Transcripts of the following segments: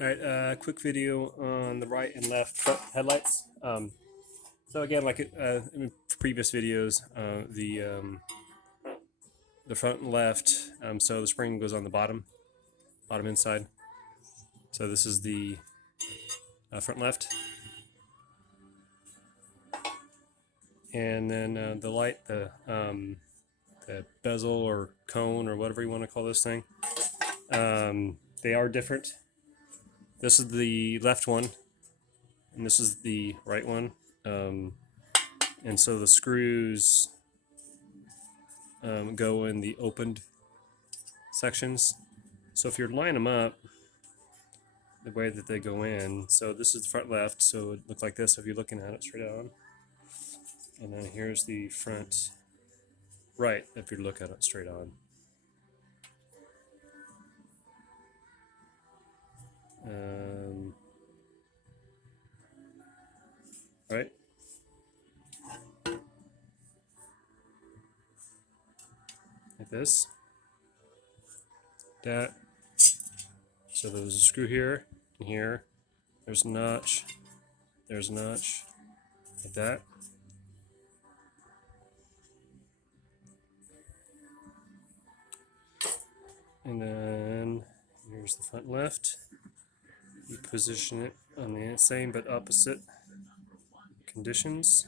Alright, quick video on the right and left front headlights. So again, like in previous videos, the front and left, so the spring goes on the bottom inside. So this is the front left. And then the light, the bezel or cone or whatever you want to call this thing, they are different. This is the left one, and this is the right one. And so the screws go in the opened sections. So if you're lining them up the way that they go in, so this is the front left, so it looks like this if you're looking at it straight on. And then here's the front right if you look at it straight on. Right? Like this. That. So there's a screw here and here. There's a notch. There's a notch. Like that. And then here's the front left. You position it on the same but opposite conditions.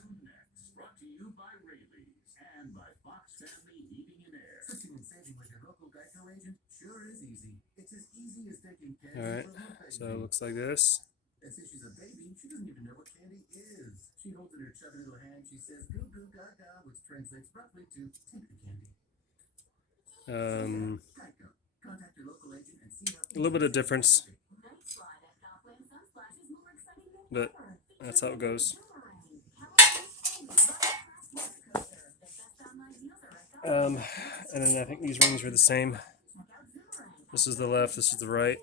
Alright, so it looks like this. And since she's a baby, she doesn't even know what candy is. She holds it in her chubby little hand. She says goo goo gaga, which translates roughly to take the candy. A little bit of difference, but that's how it goes. And then I think these rings are the same. This is the left, this is the right.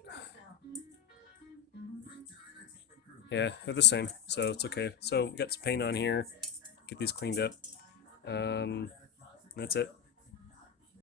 Yeah, they're the same, so it's okay. So we got some paint on here. Get these cleaned up. That's it.